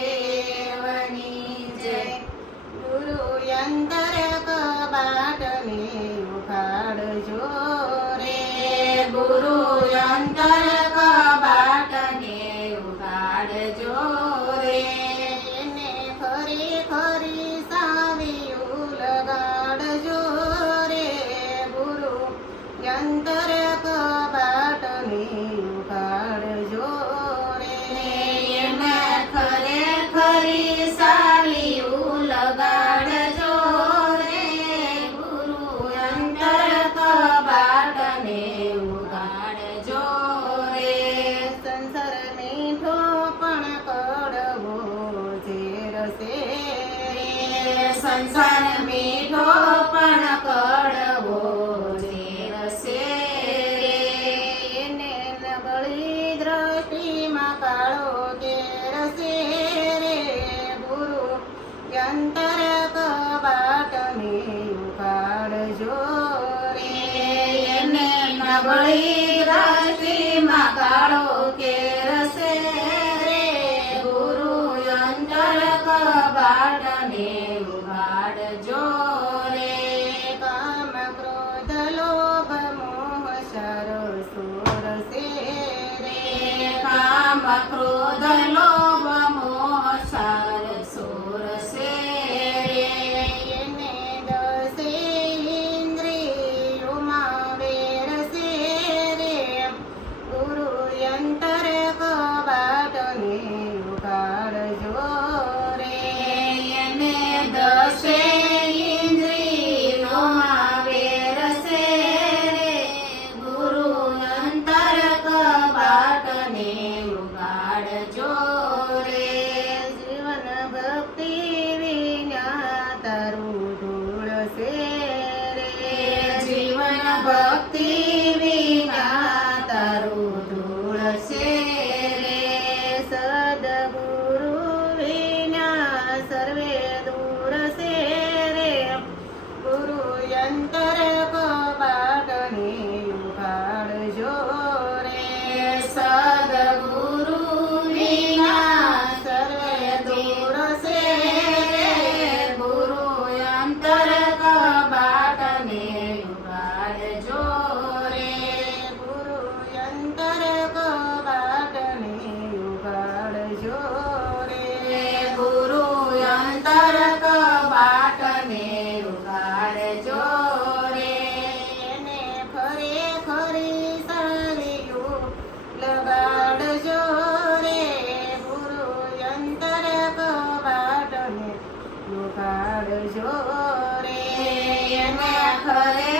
દેવની જય. ગુરુ યંત્ર કબાટને ઉખાડજો રે. ગુરુ યંત્ર કબાટને ઉગાડજો રે. એને ખરી ખરી સાવિયું લગાડજો રે. ગુરુ યંત્ર કબાટને ઉખાડજો રે. એને ખરેખરી સાલિયું લગાડજો રે. ગુરુ યંત્ર કબાટને ઉગાડજો રે. સંસાર મીઠો પણ કડવો ઝેર છે રે. સંસાર મીઠો પણ કડવો ઝેર છે રે. એને નબળી દ્રષ્ટિમાં કાળો ઘેર છે રે. ગુરુ યંત્ર કબાટને ઉખાડજો રે. એને નબળી દ્રષ્ટિમાં કાળો કેર છે રે. ગુરુ યંત્ર કબાટને ઉગાડજો રે. કામ ક્રોધ લોભ મોહ શર સુર છે રે. કામ ક્રોધ લોભ મોહ સાર સોર છે રે. એને દસે ઇન્દ્રિયોમાં વેર છે રે. ગુરુ યંત્ર કબાટને ઉખાડજો રે. એને દસે ઇન્દ્રિયોમાં વેર છે રે. ગુરુ યંત્ર કબાટને ઉગાડજો રે. જીવન ભક્તિ વિના તારું ધૂળ છે રે. જીવન ભક્તિ વિના તારું ધૂળ છે રે. સદગુરુ વિના સર્વે દૂર છે રે. ગુરુ યંત્ર કબાટને ઉખાડજો રે. સદગુરુ વિના સર્વે દૂર છે રે. ગુરુ યંત્ર કબાટને ઉગાડજો રે. ગુરુ યંત્ર કબાટને ઉખાડજો રે. ગુરુ યંત્ર કબાટને ઉગાડજો રે. એને ખરેખરી સાલિયું લગાડજો રે. ગુરુ યંત્ર કબાટને ઉખાડજો રે. એને ખરે